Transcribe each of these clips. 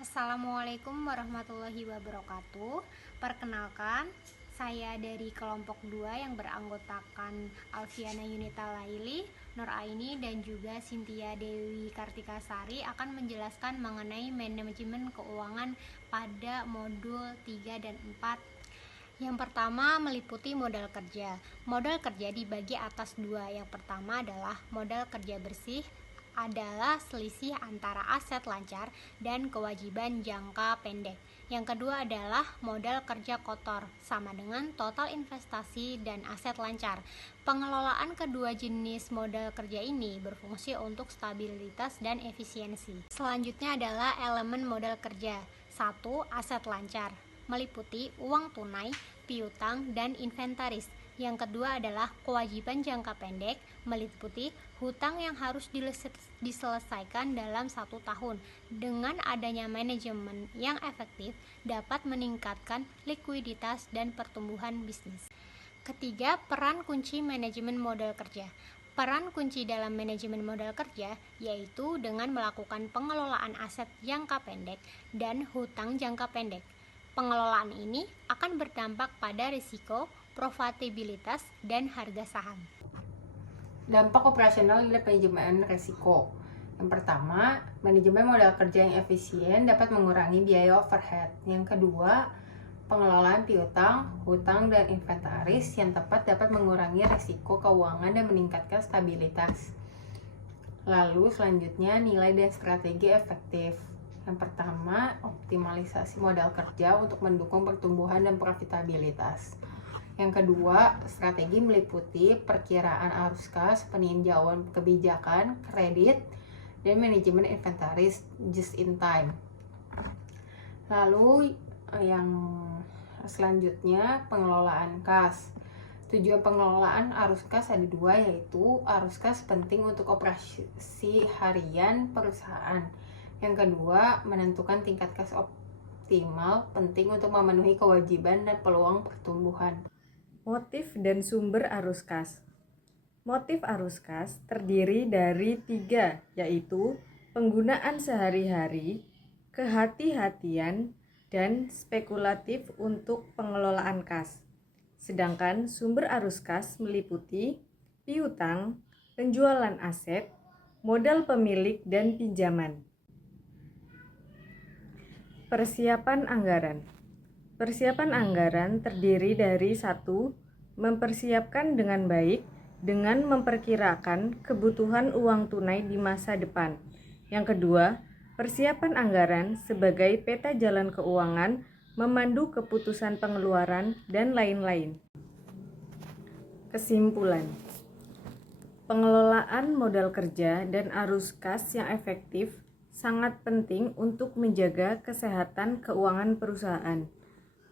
Assalamualaikum warahmatullahi wabarakatuh. Perkenalkan, saya dari kelompok 2 yang beranggotakan Alfiana Yunita Laili, Nur Aini, dan juga Cynthia Dewi Kartikasari akan menjelaskan mengenai manajemen keuangan pada modul 3 dan 4. Yang pertama meliputi modal kerja. Modal kerja dibagi atas dua. Yang pertama adalah modal kerja bersih, adalah selisih antara aset lancar dan kewajiban jangka pendek. Yang kedua adalah modal kerja kotor, sama dengan total investasi dan aset lancar. Pengelolaan kedua jenis modal kerja ini berfungsi untuk stabilitas dan efisiensi. Selanjutnya adalah elemen modal kerja. 1. Aset lancar meliputi uang tunai, piutang, dan inventaris. Yang kedua adalah kewajiban jangka pendek, meliputi hutang yang harus diselesaikan dalam 1 tahun. Dengan adanya manajemen yang efektif, dapat meningkatkan likuiditas dan pertumbuhan bisnis. Ketiga, peran kunci manajemen modal kerja. Peran kunci dalam manajemen modal kerja yaitu dengan melakukan pengelolaan aset jangka pendek dan hutang jangka pendek. Pengelolaan ini akan berdampak pada risiko, profitabilitas, dan harga saham. Dampak operasional dari manajemen risiko. Yang pertama, manajemen modal kerja yang efisien dapat mengurangi biaya overhead. Yang kedua, pengelolaan piutang, hutang, dan inventaris yang tepat dapat mengurangi risiko keuangan dan meningkatkan stabilitas. Lalu selanjutnya, nilai dan strategi efektif. Yang pertama, optimalisasi modal kerja untuk mendukung pertumbuhan dan profitabilitas. Yang kedua, strategi meliputi perkiraan arus kas, peninjauan kebijakan, kredit, dan manajemen inventaris just in time. Lalu yang selanjutnya, pengelolaan kas. Tujuan pengelolaan arus kas ada dua, yaitu arus kas penting untuk operasi harian perusahaan. Yang kedua, menentukan tingkat kas optimal penting untuk memenuhi kewajiban dan peluang pertumbuhan. Motif dan sumber arus kas. Motif arus kas terdiri dari 3, yaitu penggunaan sehari-hari, kehati-hatian, dan spekulatif untuk pengelolaan kas. Sedangkan sumber arus kas meliputi piutang, penjualan aset, modal pemilik, dan pinjaman. Persiapan anggaran. Persiapan anggaran terdiri dari 1. Mempersiapkan dengan baik dengan memperkirakan kebutuhan uang tunai di masa depan. Yang kedua, persiapan anggaran sebagai peta jalan keuangan, memandu keputusan pengeluaran, dan lain-lain. Kesimpulan. Pengelolaan modal kerja dan arus kas yang efektif sangat penting untuk menjaga kesehatan keuangan perusahaan.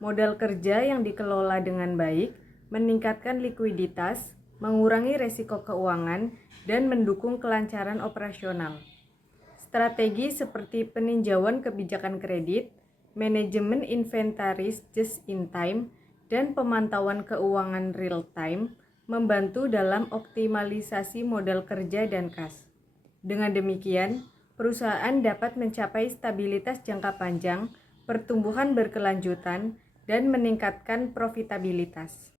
Modal kerja yang dikelola dengan baik meningkatkan likuiditas, mengurangi resiko keuangan, dan mendukung kelancaran operasional. Strategi seperti peninjauan kebijakan kredit, manajemen inventaris just in time, dan pemantauan keuangan real time membantu dalam optimalisasi modal kerja dan kas. Dengan demikian, perusahaan dapat mencapai stabilitas jangka panjang, pertumbuhan berkelanjutan, dan meningkatkan profitabilitas.